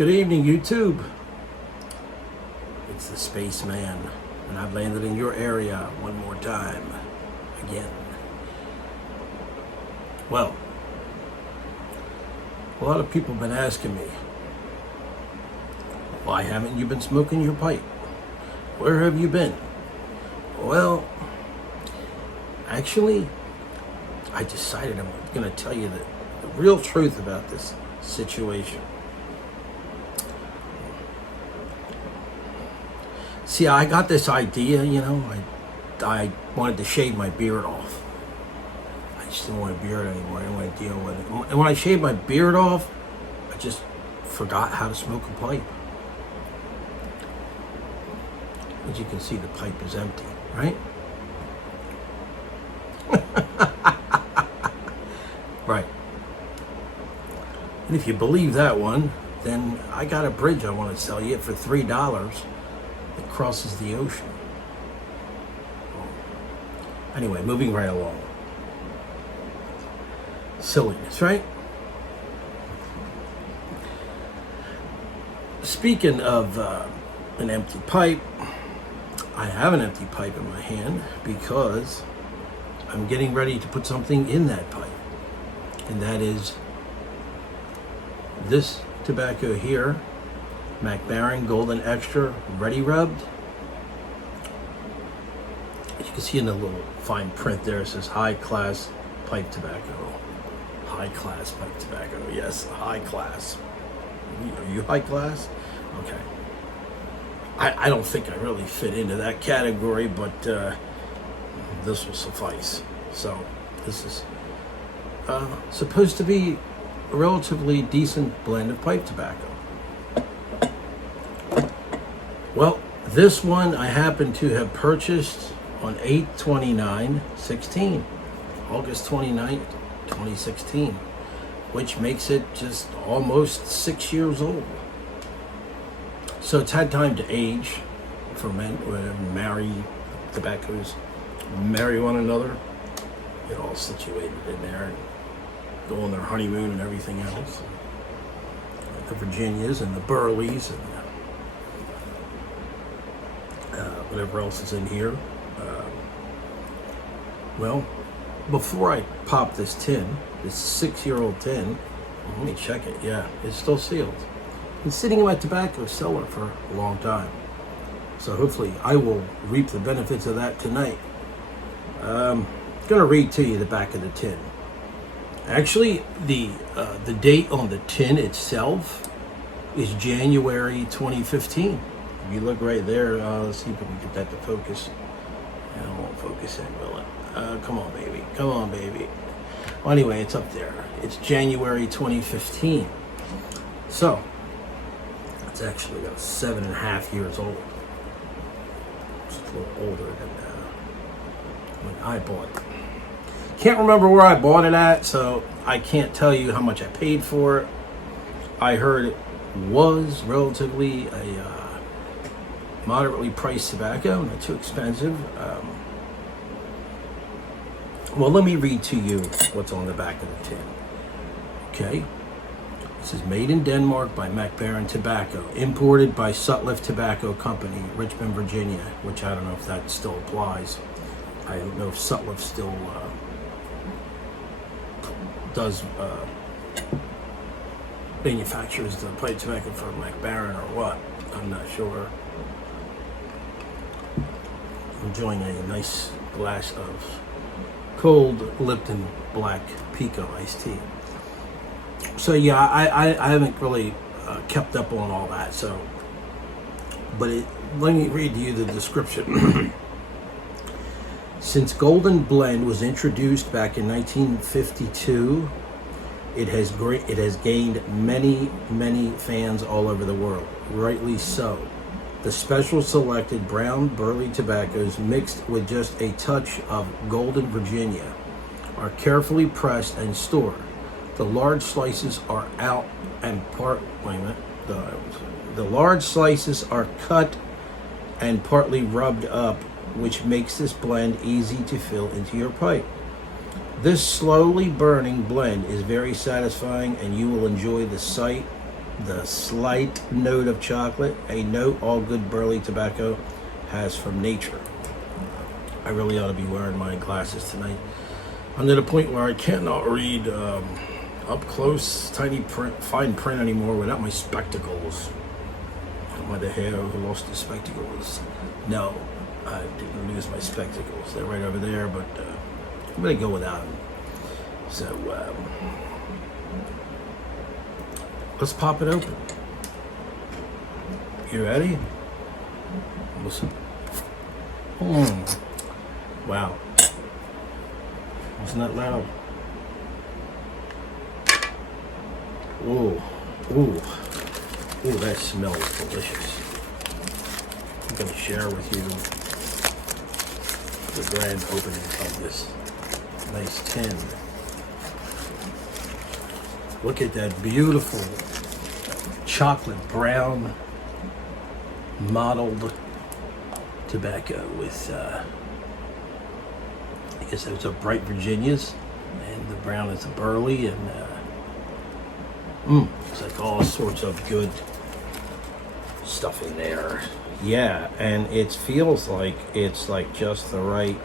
Good evening, YouTube. It's the Spaceman, and I've landed in your area one more time, again. Well, a lot of people have been asking me, why haven't you been smoking your pipe? Where have you been? Well, actually, I decided I'm going to tell you the real truth about this situation. See, I got this idea, I wanted to shave my beard off. I just didn't want a beard anymore. I didn't want to deal with it. And when I shaved my beard off, I just forgot how to smoke a pipe. As you can see, the pipe is empty, right? Right. And if you believe that one, then I got a bridge I want to sell you for $3. It crosses the ocean. Anyway, moving right along. Silliness, right? Speaking of an empty pipe, I have an empty pipe in my hand because I'm getting ready to put something in that pipe. And that is this tobacco here, Baren Golden Extra Ready Rubbed. As you can see in the little fine print there, it says high class pipe tobacco. High class pipe tobacco, yes, high class. Are you high class? Okay. I don't think I really fit into that category, but this will suffice. So this is supposed to be a relatively decent blend of pipe tobacco. Well, this one I happen to have purchased on 8/29/16, August 29th, 2016, which makes it just almost 6 years old. So it's had time to age, ferment, marry, tobaccos, marry one another, get all situated in there, and go on their honeymoon and everything else. The Virginias and the Burleys and whatever else is in here. Well, before I pop this tin, this 6-year-old tin, let me check it. Yeah, it's still sealed. It's sitting in my tobacco cellar for a long time. So hopefully I will reap the benefits of that tonight. I'm going to read to you the back of the tin. Actually, the date on the tin itself is January 2015. If you look right there, let's see if we can get that to focus. It won't focus in, will it? Come on, baby. Come on, baby. Well, anyway, it's up there. It's January 2015. So, it's actually 7.5 years old. It's a little older than when I bought it. Can't remember where I bought it at, so I can't tell you how much I paid for it. I heard it was relatively a moderately priced tobacco, not too expensive. Well, let me read to you what's on the back of the tin. Okay. This is made in Denmark by Baren Tobacco, imported by Sutliff Tobacco Company, Richmond, Virginia, which I don't know if that still applies. I don't know if Sutliff still does manufactures the pipe tobacco for Baren or what. I'm not sure. I'm enjoying a nice glass of cold Lipton Black Pico iced tea. So yeah, I haven't really kept up on all that. So, but let me read to you the description. Since Golden Blend was introduced back in 1952, it has gained many fans all over the world. Rightly so. The special selected brown burley tobaccos mixed with just a touch of Golden Virginia are carefully pressed and stored. The large slices are out and the large slices are cut and partly rubbed up, which makes this blend easy to fill into your pipe. This slowly burning blend is very satisfying, and you will enjoy the sight the slight note of chocolate, a note all good burley tobacco has from nature. I really ought to be wearing my glasses tonight. I'm to the point where I cannot read up close, tiny print, fine print anymore without my spectacles. Am I the hare who lost his spectacles? No, I didn't lose my spectacles. They're right over there, but I'm gonna go without them. So let's pop it open. You ready? Listen. Wow. Wasn't that loud? Ooh. Ooh. Ooh, that smells delicious. I'm going to share with you the grand opening of this nice tin. Look at that beautiful chocolate brown mottled tobacco with, I guess those are bright Virginias, and the brown is the burley, and it's like all sorts of good stuff in there. Yeah, and it feels like it's like just the right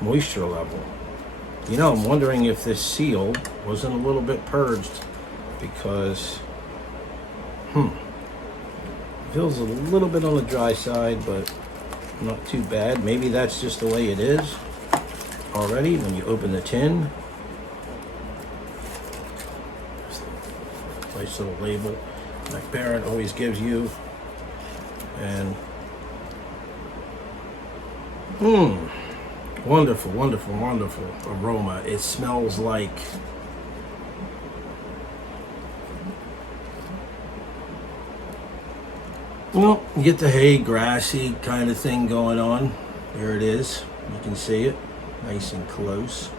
moisture level. You know, I'm wondering if this seal wasn't a little bit purged, because feels a little bit on the dry side, but not too bad. Maybe that's just the way it is already when you open the tin. Nice little label like Baren always gives you. And wonderful, wonderful, wonderful aroma. It smells like you get the hay, grassy kind of thing going on. There it is. You can see it nice and close.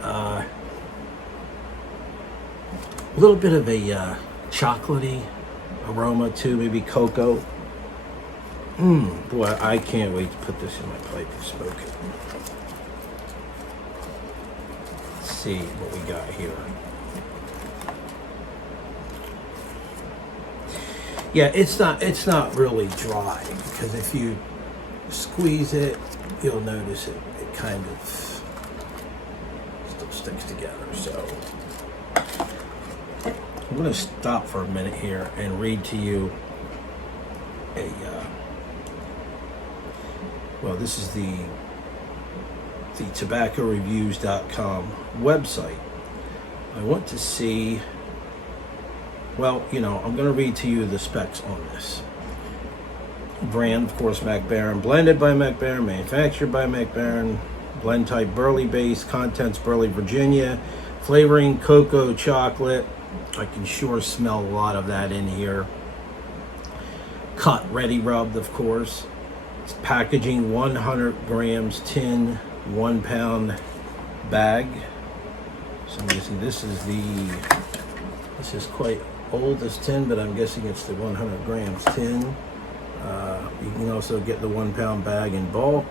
A little bit of a chocolatey aroma too, maybe cocoa. Boy, I can't wait to put this in my pipe and smoke it. Let's see what we got here. Yeah, it's not really dry, because if you squeeze it, you'll notice it kind of still sticks together. So I'm going to stop for a minute here and read to you a well, this is the tobaccoreviews.com website. I want to see, well, I'm going to read to you the specs on this. Brand, of course, Mac Baren. Blended by Mac Baren. Manufactured by Mac Baren. Blend type burley base. Contents burley Virginia. Flavoring cocoa chocolate. I can sure smell a lot of that in here. Cut, ready rubbed, of course. It's packaging 100 grams tin, 1 pound bag. So I'm guessing this is quite old, this tin, but I'm guessing it's the 100 grams tin. You can also get the 1 pound bag in bulk.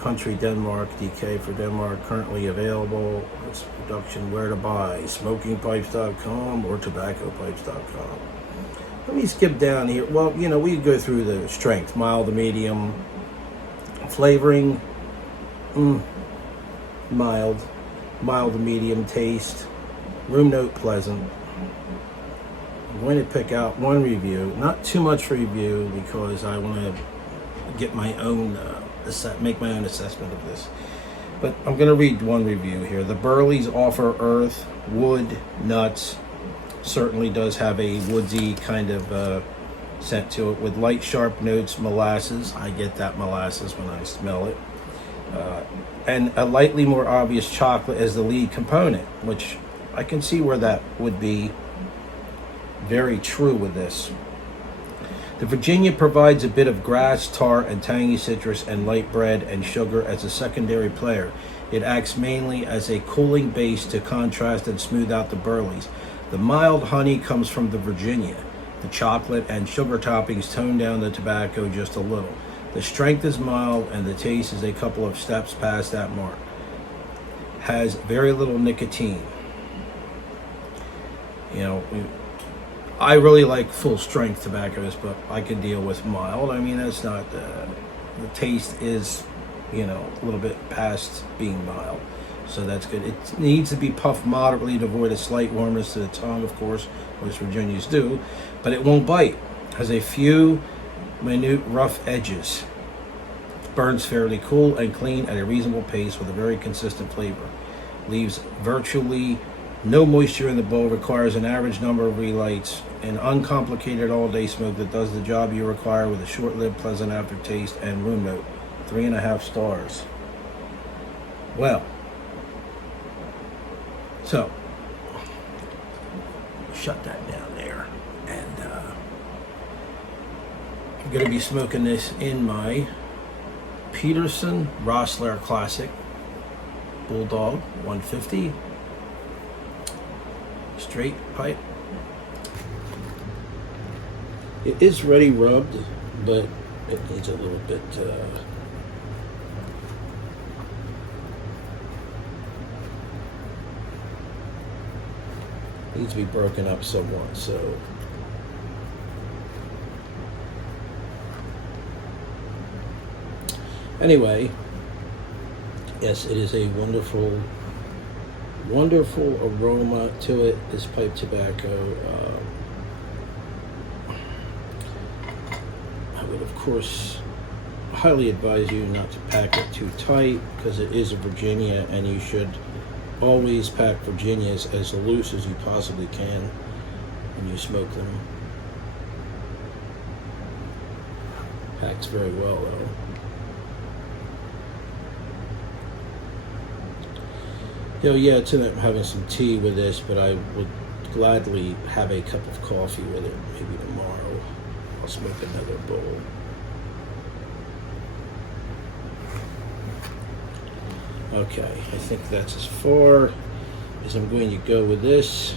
Country Denmark, DK for Denmark, currently available. It's production, where to buy, smokingpipes.com or tobaccopipes.com. Let me skip down here. Well, we go through the strength, mild to medium. Flavoring, mild to medium taste. Room note, pleasant. I'm going to pick out one review, not too much review, because I want to get my own, make my own assessment of this. But I'm going to read one review here. The burleys offer earth, wood, nuts. Certainly does have a woodsy kind of scent to it, with light sharp notes, molasses. I get that molasses when I smell it. And a lightly more obvious chocolate as the lead component, which I can see where that would be very true with this. The Virginia provides a bit of grass, tar, and tangy citrus and light bread and sugar as a secondary player. It acts mainly as a cooling base to contrast and smooth out the burleys. The mild honey comes from the Virginia. The chocolate and sugar toppings tone down the tobacco just a little. The strength is mild and the taste is a couple of steps past that mark. Has very little nicotine. You know, I really like full strength tobaccos, but I can deal with mild. I mean, that's not the taste is, you know, a little bit past being mild, so that's good. It needs to be puffed moderately to avoid a slight warmness to the tongue, of course, which Virginias do, but it won't bite. Has a few minute rough edges. Burns fairly cool and clean at a reasonable pace with a very consistent flavor. Leaves virtually no moisture in the bowl. Requires an average number of relights. An uncomplicated all-day smoke that does the job you require with a short-lived, pleasant aftertaste and room note. 3.5 stars. Well, so shut that down there, and I'm going to be smoking this in my Peterson Rossler Classic Bulldog 150 straight pipe. It is ready rubbed, but it needs a little bit needs to be broken up somewhat, so anyway, yes, it is a wonderful, wonderful aroma to it, this pipe tobacco. I would, of course, highly advise you not to pack it too tight because it is a Virginia, and you should always pack Virginias as loose as you possibly can when you smoke them. Packs very well, though. You know, yeah, tonight I'm having some tea with this, but I would gladly have a cup of coffee with it. Maybe tomorrow I'll smoke another bowl. Okay, I think that's as far as I'm going to go with this.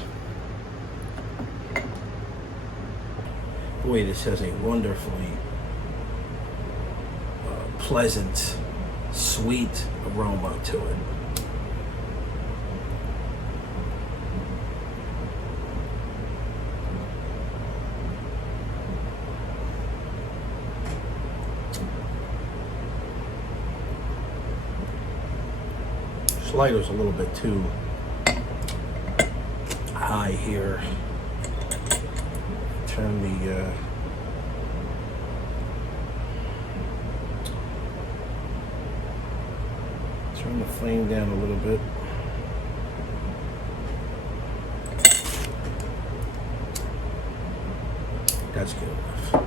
Boy, this has a wonderfully pleasant, sweet aroma to it. Lighter's a little bit too high here. Turn the flame down a little bit. That's good enough.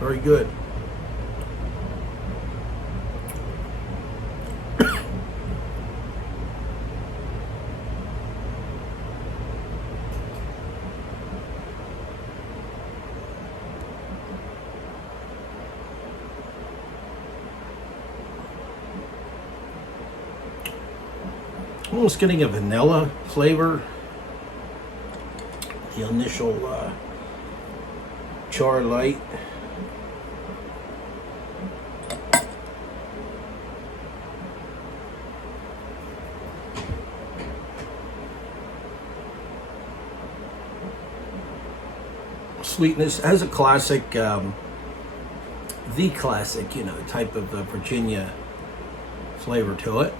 Very good. Almost getting a vanilla flavor. The initial char light. Sweetness as a classic, the classic, you know, type of Virginia flavor to it.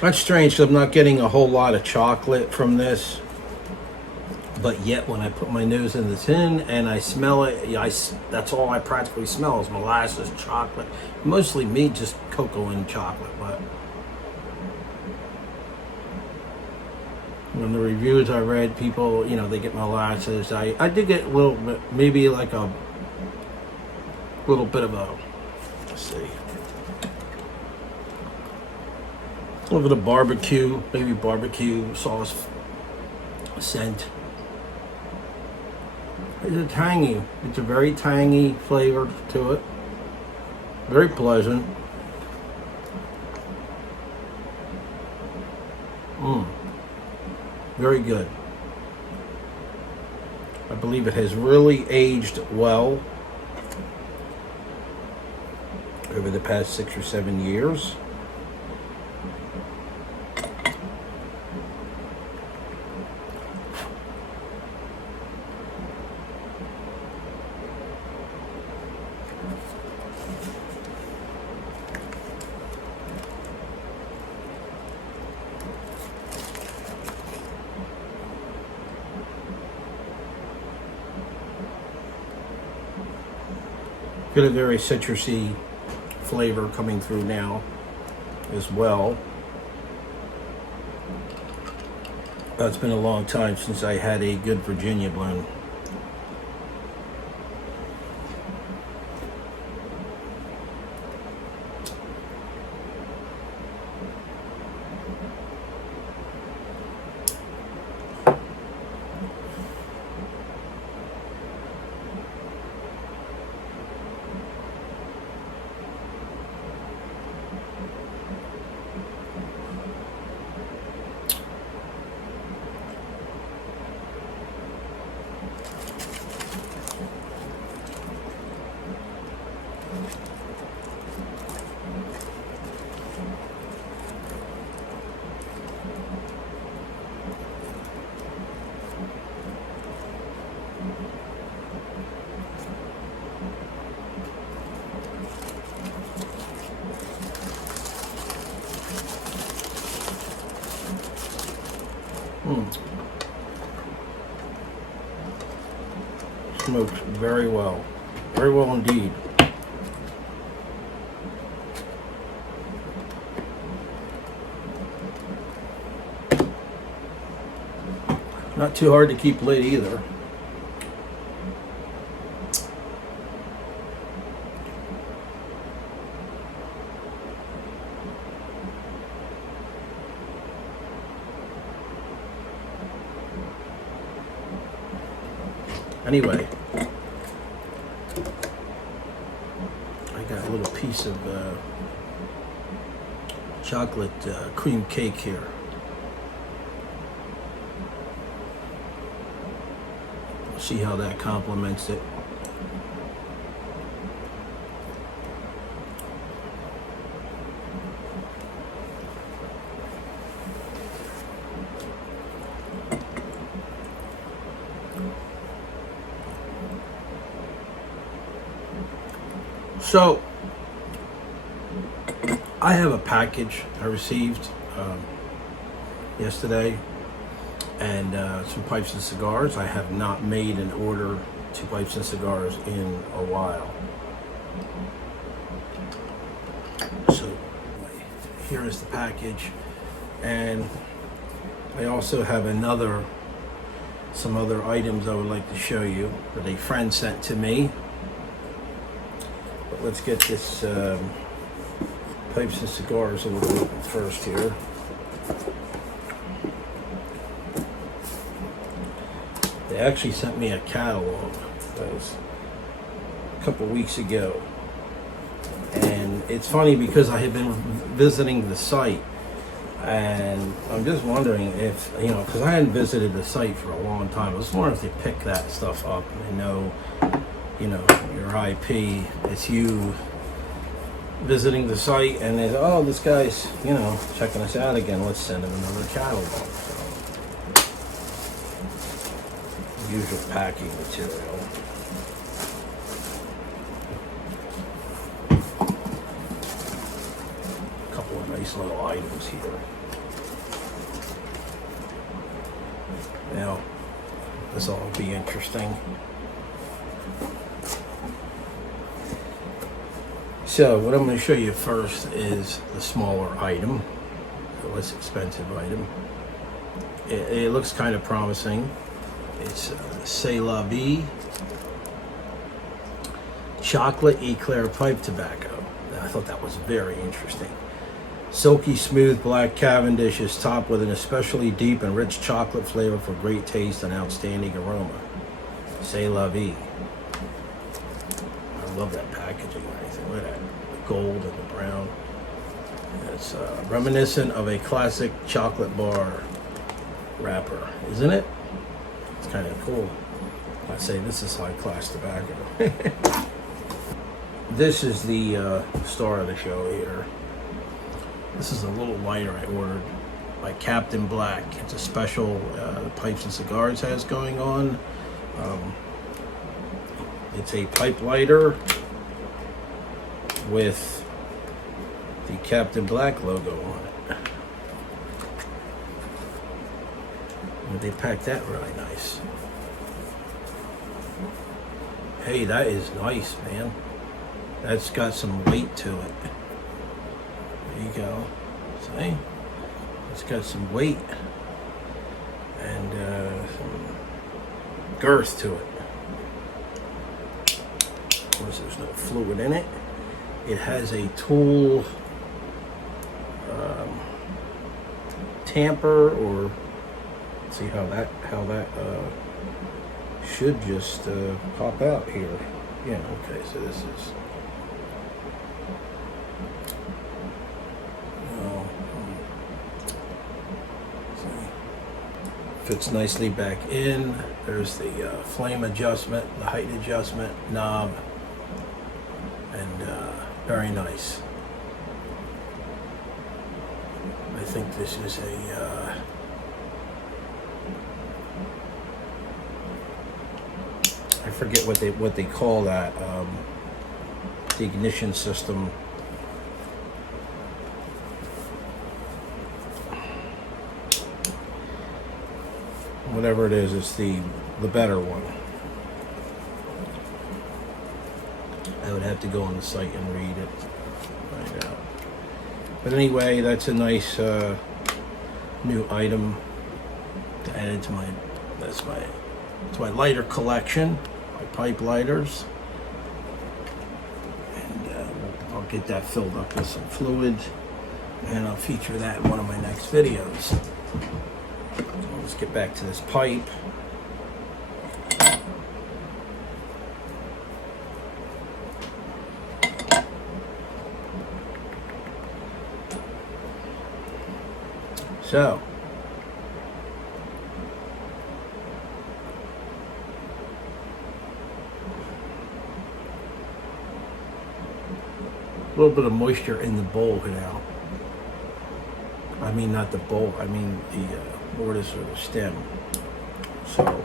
That's strange because I'm not getting a whole lot of chocolate from this, but yet when I put my nose in the tin and I smell it, that's all I practically smell is molasses, chocolate, mostly me, just cocoa and chocolate. But When the reviews I read, people, they get molasses. I did get a little bit, maybe like a little bit of a, let's see, a little bit of barbecue, maybe barbecue sauce scent. It's a very tangy flavor to it. Very pleasant. Very good. I believe it has really aged well over the past 6 or 7 years. Got a very citrusy flavor coming through now as well. It's been a long time since I had a good Virginia blend. Smoked very well indeed. Not too hard to keep lit either. Anyway, I got a little piece of chocolate cream cake here. We'll see how that complements it. So, I have a package I received yesterday, and some pipes and cigars. I have not made an order to pipes and cigars in a while. So, here is the package, and I also have some other items I would like to show you that a friend sent to me. Let's get this pipes and cigars a little open first here. They actually sent me a catalog that was a couple weeks ago. And it's funny because I had been visiting the site, and I'm just wondering if, because I hadn't visited the site for a long time. I was wondering if they pick that stuff up and they know, your IP, it's you visiting the site, and they say, oh, this guy's, checking us out again. Let's send him another catalog. So, usual packing material. A couple of nice little items here. Now, this will be interesting. So what I'm going to show you first is the smaller item, the less expensive item. It looks kind of promising. It's C'est La Vie chocolate eclair pipe tobacco. I thought that was very interesting. Silky smooth black Cavendish is topped with an especially deep and rich chocolate flavor for great taste and outstanding aroma. C'est La Vie. I love that packaging and everything. Look at that. The gold and the brown. It's reminiscent of a classic chocolate bar wrapper, isn't it? It's kind of cool. I say this is high class tobacco. This is the star of the show here. This is a little lighter I ordered by Captain Black. It's a special Pipes and Cigars has going on. It's a pipe lighter with the Captain Black logo on it. And they packed that really nice. Hey, that is nice, man. That's got some weight to it. There you go. See? It's got some weight and some girth to it. Of course, there's no fluid in it. It has a tool tamper, or see how that should just pop out here. Yeah. Okay. So this is. Fits nicely back in. There's the flame adjustment, the height adjustment knob, and very nice. I think this is a I forget what they call that, the ignition system. Whatever it is, it's the better one. I would have to go on the site and read it, find out. But anyway, that's a nice new item to add to my my lighter collection, my pipe lighters, and I'll get that filled up with some fluid, and I'll feature that in one of my next videos. Let's get back to this pipe. So, a little bit of moisture in the bowl now. I mean, not the bowl, I mean the mortise or the stem. So, I'm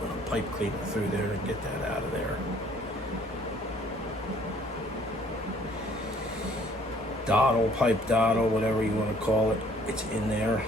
gonna pipe clean it through there and get that out of there. Pipe dottle, whatever you want to call it, it's in there.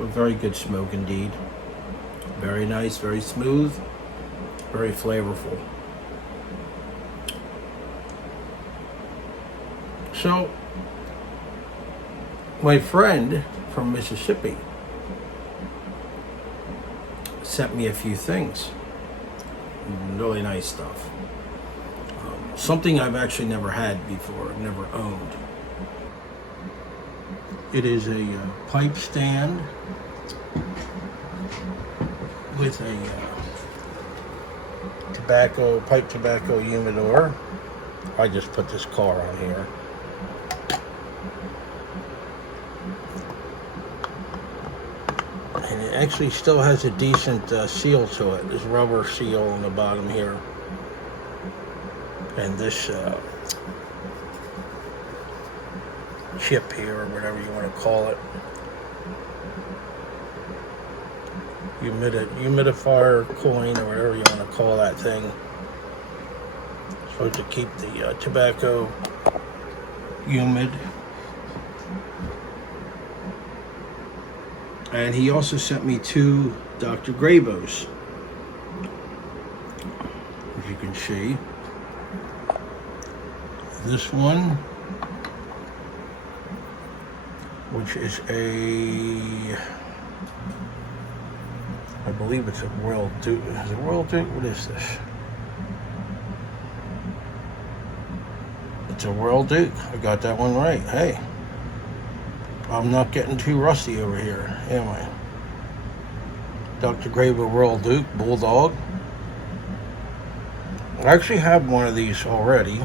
A very good smoke indeed. Very nice, very smooth, very flavorful. So, my friend from Mississippi sent me a few things. Really nice stuff. Something I've actually never had before, never owned. It is a pipe stand with a pipe tobacco humidor. I just put this car on here. And it actually still has a decent seal to it. There's rubber seal on the bottom here. chip here, or whatever you want to call it. Humidifier coin, or whatever you want to call that thing. Supposed to keep the tobacco humid. And he also sent me 2 Dr. Grabos, as you can see. This one, which is I believe it's a Royal Duke. Is it Royal Duke? What is this? It's a Royal Duke. I got that one right. Hey, I'm not getting too rusty over here, am I? Dr. Grabo Royal Duke Bulldog. I actually have one of these already.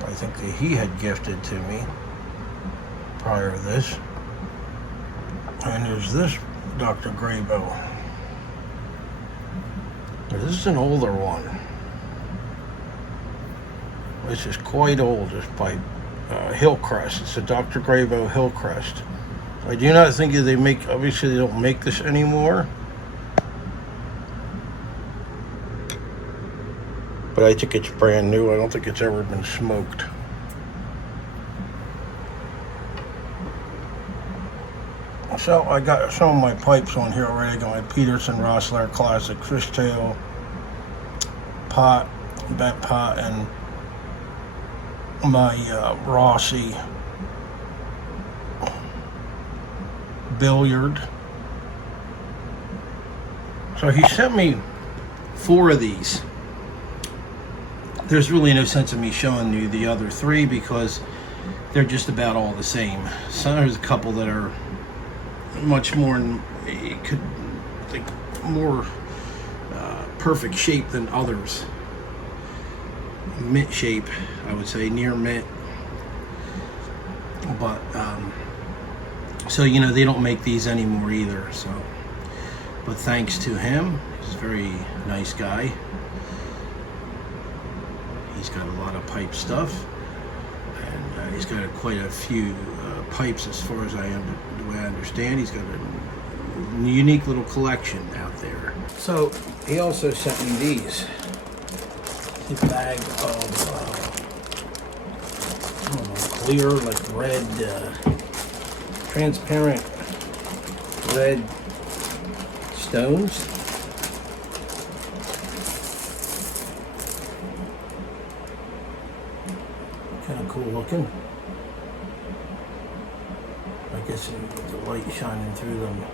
I think that he had gifted to me prior to this. And there's this Dr. Grabo. This is an older one. This is quite old, this pipe. Hillcrest. It's a Dr. Grabo Hillcrest. I do not think that they make, obviously they don't make this anymore. But I think it's brand new. I don't think it's ever been smoked. So I got some of my pipes on here already. I got my Peterson Rossler Classic Fishtail pot, bent pot, and my Rossi billiard. So he sent me 4 of these. There's really no sense of me showing you the other 3 because they're just about all the same. So there's a couple that are much more, more perfect shape than others. Mint shape, I would say, near mint. But so you know, they don't make these anymore either. So, but thanks to him, he's a very nice guy. He's got a lot of pipe stuff, and he's got quite a few pipes, as far as the way I understand. He's got a unique little collection out there. So he also sent me these. A bag of I don't know, clear, like red, transparent red stones. Kind of cool looking. I guess with the light shining through them.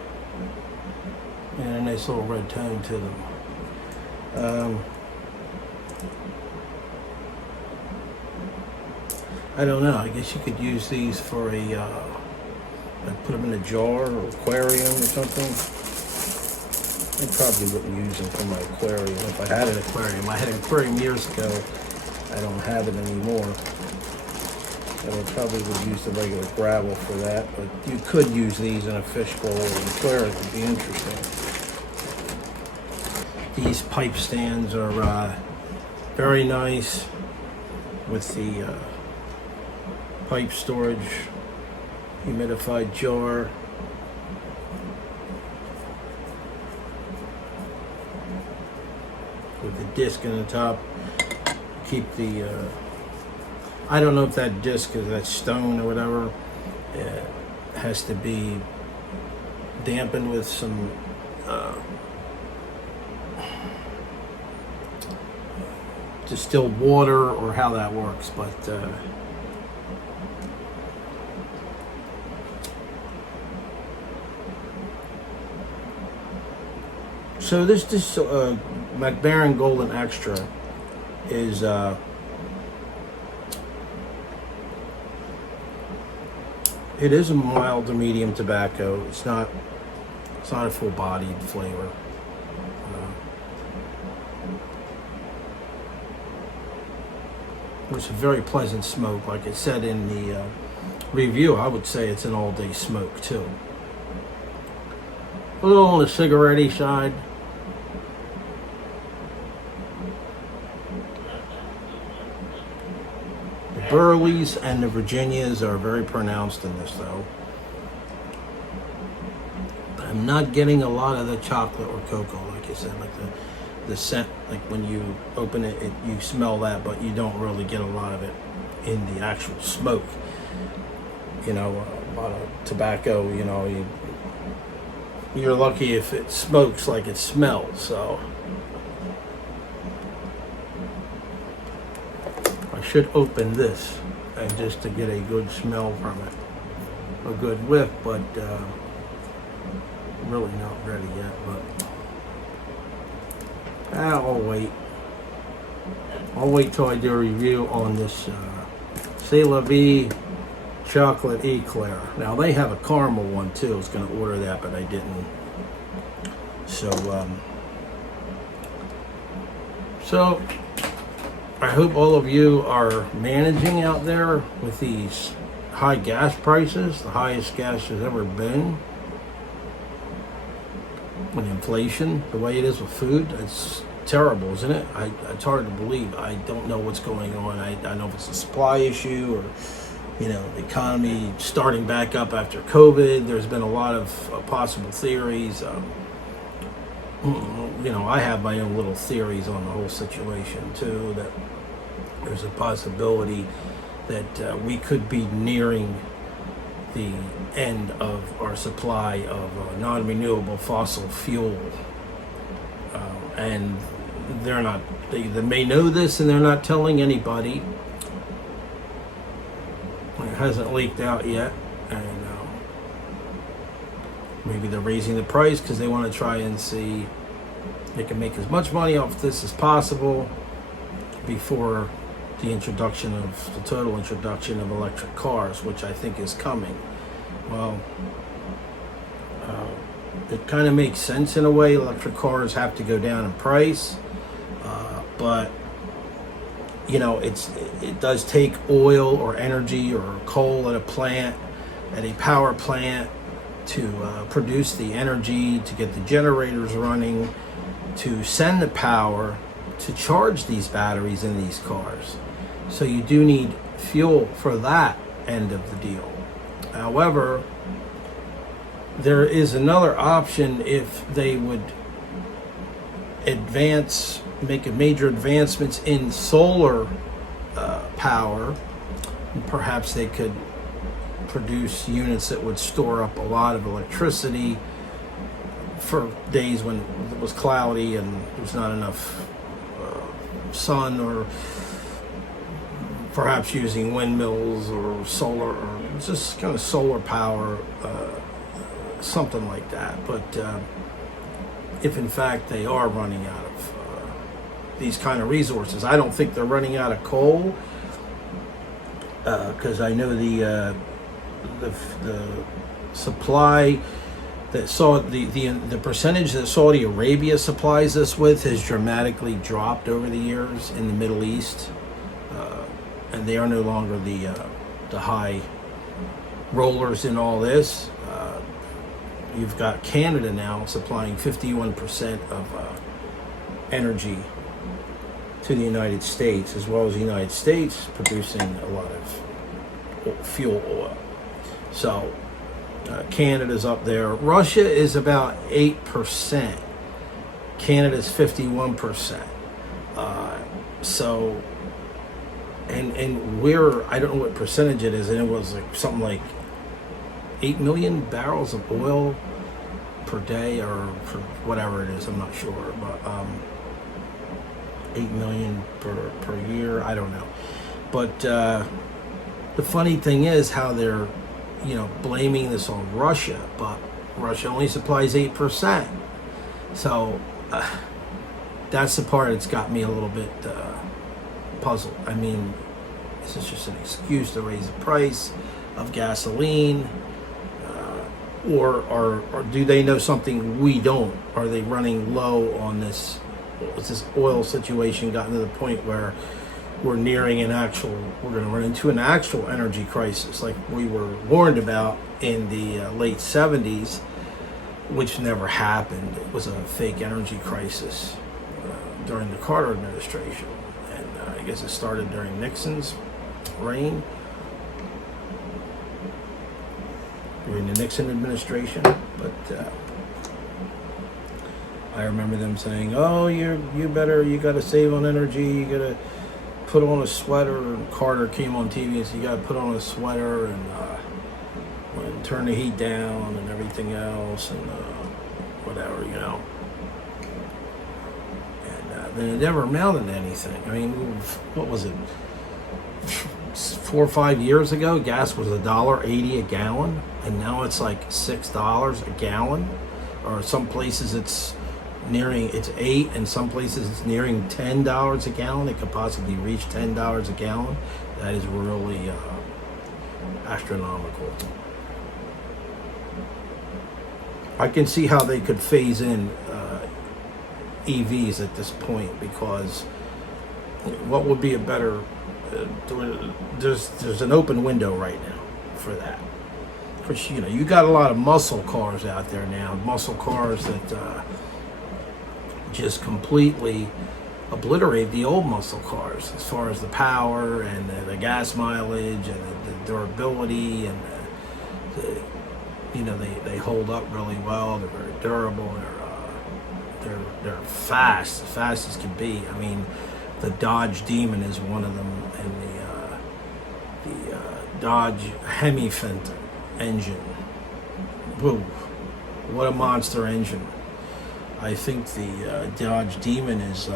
And a nice little red tone to them. I don't know. I guess you could use these for a, like put them in a jar or aquarium or something. I probably wouldn't use them for my aquarium if I had an aquarium. I had an aquarium years ago. I don't have it anymore. So I probably would use the regular gravel for that. But you could use these in a fishbowl or an aquarium. It would be interesting. These pipe stands are very nice with the pipe storage, humidified jar. With the disc in the top, keep the, I don't know if that disc is that stone or whatever, it has to be dampened with some distilled water or how that works, but so this Baren Golden Extra is it is a mild to medium tobacco. It's not a full-bodied flavor. It's a very pleasant smoke. Like it said in the review, I would say it's an all-day smoke too. A little on the cigarette-y side. The Burleys and the Virginias are very pronounced in this, though. I'm not getting a lot of the chocolate or cocoa, like you said, like the scent. Like when you open it, you smell that, but you don't really get a lot of it in the actual smoke. You know, a lot of tobacco, you know, you're lucky if it smokes like it smells. So I should open this and just to get a good smell from it, a good whiff, but really not ready yet. But I'll wait. I'll wait till I do a review on this C'est La Vie chocolate eclair. Now they have a caramel one too. I was going to order that, but I didn't. So I hope all of you are managing out there with these high gas prices, the highest gas has ever been. With inflation, the way it is with food, it's terrible, isn't it? It's hard to believe. I don't know what's going on. I don't know if it's a supply issue or, you know, the economy starting back up after COVID. There's been a lot of possible theories. You know, I have my own little theories on the whole situation too, that there's a possibility that we could be nearing the end of our supply of non-renewable fossil fuel. And they're not, they may know this and they're not telling anybody. It hasn't leaked out yet, and maybe they're raising the price because they want to try and see they can make as much money off this as possible before the introduction of the total introduction of electric cars, which I think is coming. Well, it kind of makes sense in a way. Electric cars have to go down in price, but you know, it does take oil or energy or coal at a plant, at a power plant, to produce the energy, to get the generators running, to send the power to charge these batteries in these cars. So you do need fuel for that end of the deal. However, there is another option if they would make a major advancements in solar power. Perhaps they could produce units that would store up a lot of electricity for days when it was cloudy and there's not enough sun, or perhaps using windmills or solar, or just kind of solar power, something like that. But if in fact they are running out of these kind of resources, I don't think they're running out of coal, because I know the supply that the percentage that Saudi Arabia supplies us with has dramatically dropped over the years in the Middle East, and they are no longer the high rollers in all this. You've got Canada now supplying 51% of energy to the United States, as well as the United States producing a lot of fuel oil. So Canada's up there. Russia is about 8%. Canada's 51%. So, and we're, I don't know what percentage it is, and it was like something like 8 million barrels of oil per day, or for whatever it is, I'm not sure, but 8 million per year, I don't know. But the funny thing is how they're, you know, blaming this on Russia, but Russia only supplies 8%. So that's the part that's got me a little bit puzzled. I mean, is this just an excuse to raise the price of gasoline? Or do they know something we don't? Are they running low on this? Has this oil situation gotten to the point where we're nearing we're going to run into an actual energy crisis like we were warned about in the late 70s, which never happened. It was a fake energy crisis during the Carter administration. And I guess it started during Nixon's reign during the Nixon administration. But I remember them saying, "Oh, you got to save on energy. You got to put on a sweater." And Carter came on TV and said, "You got to put on a sweater and turn the heat down and everything else and whatever, you know." And then it never amounted to anything. I mean, what was it? 4 or 5 years ago, gas was $1.80 a gallon, and now it's like $6 a gallon. Or some places it's $8, and some places it's nearing $10 a gallon. It could possibly reach $10 a gallon. That is really astronomical. I can see how they could phase in EVs at this point, because what would be a better there's an open window right now for that. Because you got a lot of muscle cars out there now, muscle cars that just completely obliterate the old muscle cars as far as the power and the gas mileage and the durability, and they hold up really well. They're very durable. They're fast as can be. I mean, the Dodge Demon is one of them, and the Dodge Hemi-Fendt engine. Whoa, what a monster engine! I think the Dodge Demon is.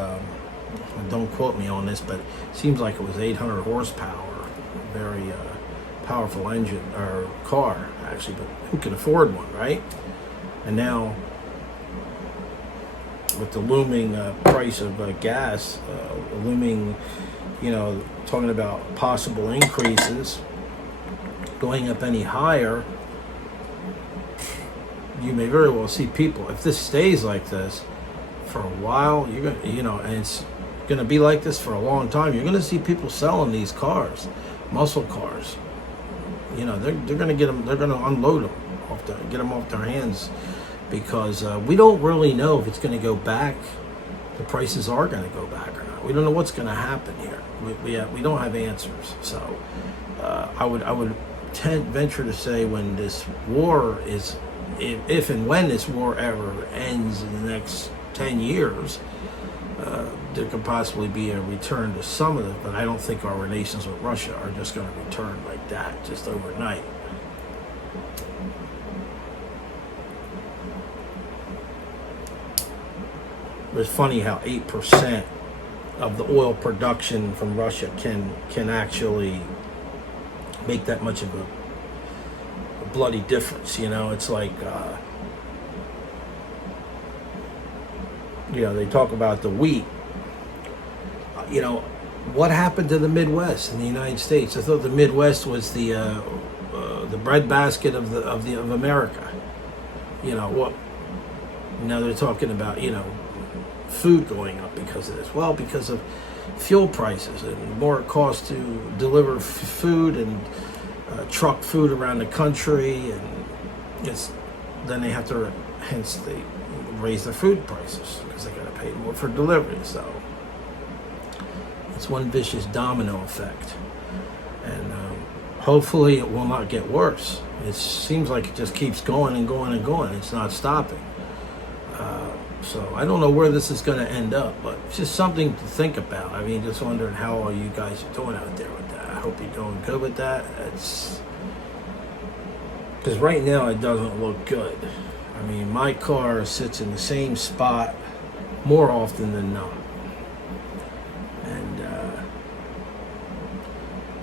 Don't quote me on this, but it seems like it was 800 horsepower. Very powerful engine or car, actually. But who can afford one, right? And now, with the looming price of gas, looming, talking about possible increases, going up any higher, you may very well see people, if this stays like this for a while, you're gonna, and it's gonna be like this for a long time, you're gonna see people selling these cars, muscle cars. They're gonna get them, they're gonna unload them, get them off their hands. Because we don't really know if it's going to go back. The prices are going to go back or not. We don't know what's going to happen here. We don't have answers. So I would venture to say, when this war is, if and when this war ever ends in the next 10 years, there could possibly be a return to some of it. But I don't think our relations with Russia are just going to return like that just overnight. It's funny how 8% of the oil production from Russia can actually make that much of a bloody difference. It's like they talk about the wheat. What happened to the Midwest in the United States? I thought the Midwest was the breadbasket of America. What? Now they're talking about food going up because of this. Well, because of fuel prices and more it costs to deliver food and truck food around the country, and then they have to, hence they raise their food prices because they got to pay more for delivery. So it's one vicious domino effect, and hopefully it will not get worse. It seems like it just keeps going and going and going. It's not stopping. So I don't know where this is going to end up, but it's just something to think about. I mean, just wondering how all you guys are doing out there with that. I hope you're doing good with that. It's because right now it doesn't look good. I mean, my car sits in the same spot more often than not. And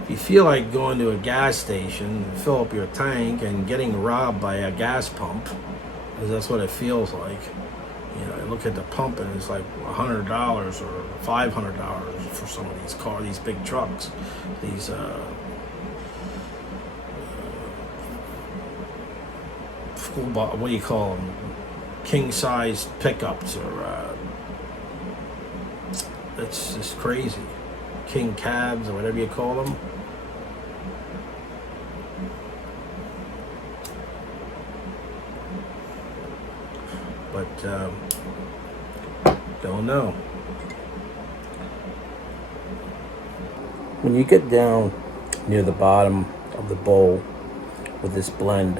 if you feel like going to a gas station, fill up your tank, and getting robbed by a gas pump, because that's what it feels like. You look at the pump and it's like $100 or $500 for some of these cars, these big trucks, these what do you call them? King size pickups, or it's just crazy. King cabs, or whatever you call them. But don't know. When you get down near the bottom of the bowl with this blend.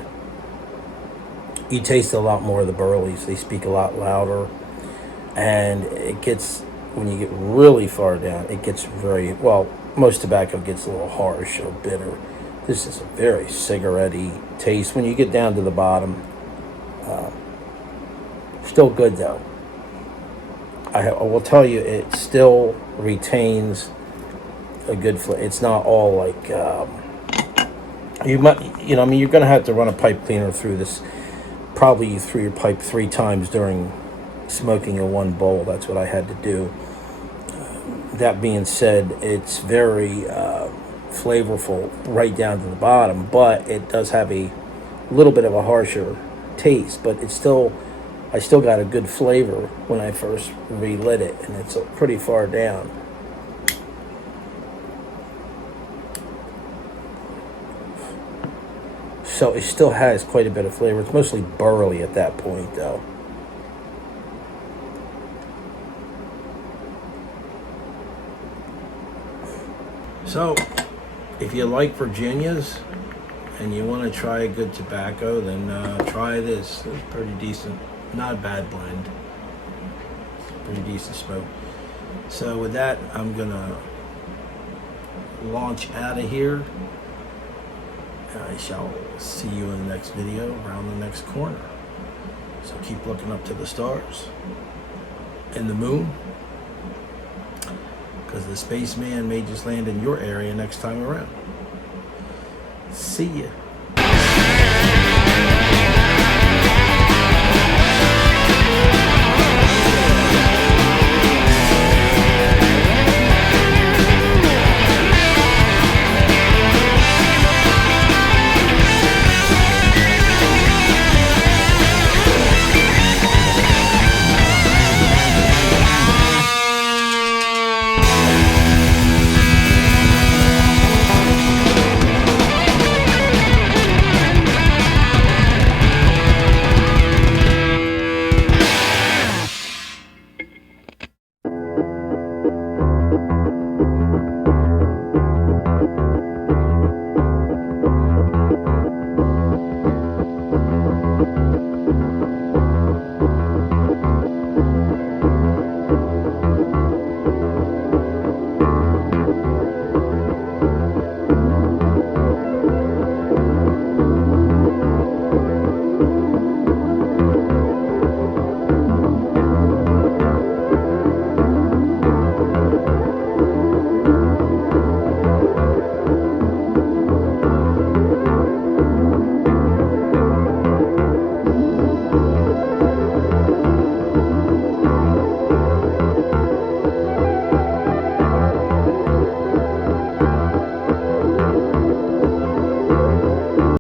You taste a lot more of the burleys. They speak a lot louder, and it gets, when you get really far down, it gets very, well, most tobacco gets a little harsh or bitter. This is a very cigarette-y taste. When you get down to the bottom, still good though. I will tell you, it still retains a good flavor. It's not all like, you might, I mean, you're going to have to run a pipe cleaner through this. Probably through your pipe 3 times during smoking in one bowl. That's what I had to do. That being said, it's very flavorful right down to the bottom, but it does have a little bit of a harsher taste, but it's still, I still got a good flavor when I first relit it, and it's pretty far down. So it still has quite a bit of flavor. It's mostly burley at that point, though. So, if you like Virginias and you want to try a good tobacco, then try this. It's pretty decent. Not a bad blend. Pretty decent smoke. So with that, I'm going to launch out of here. I shall see you in the next video around the next corner. So keep looking up to the stars and the moon, because the spaceman may just land in your area next time around. See ya.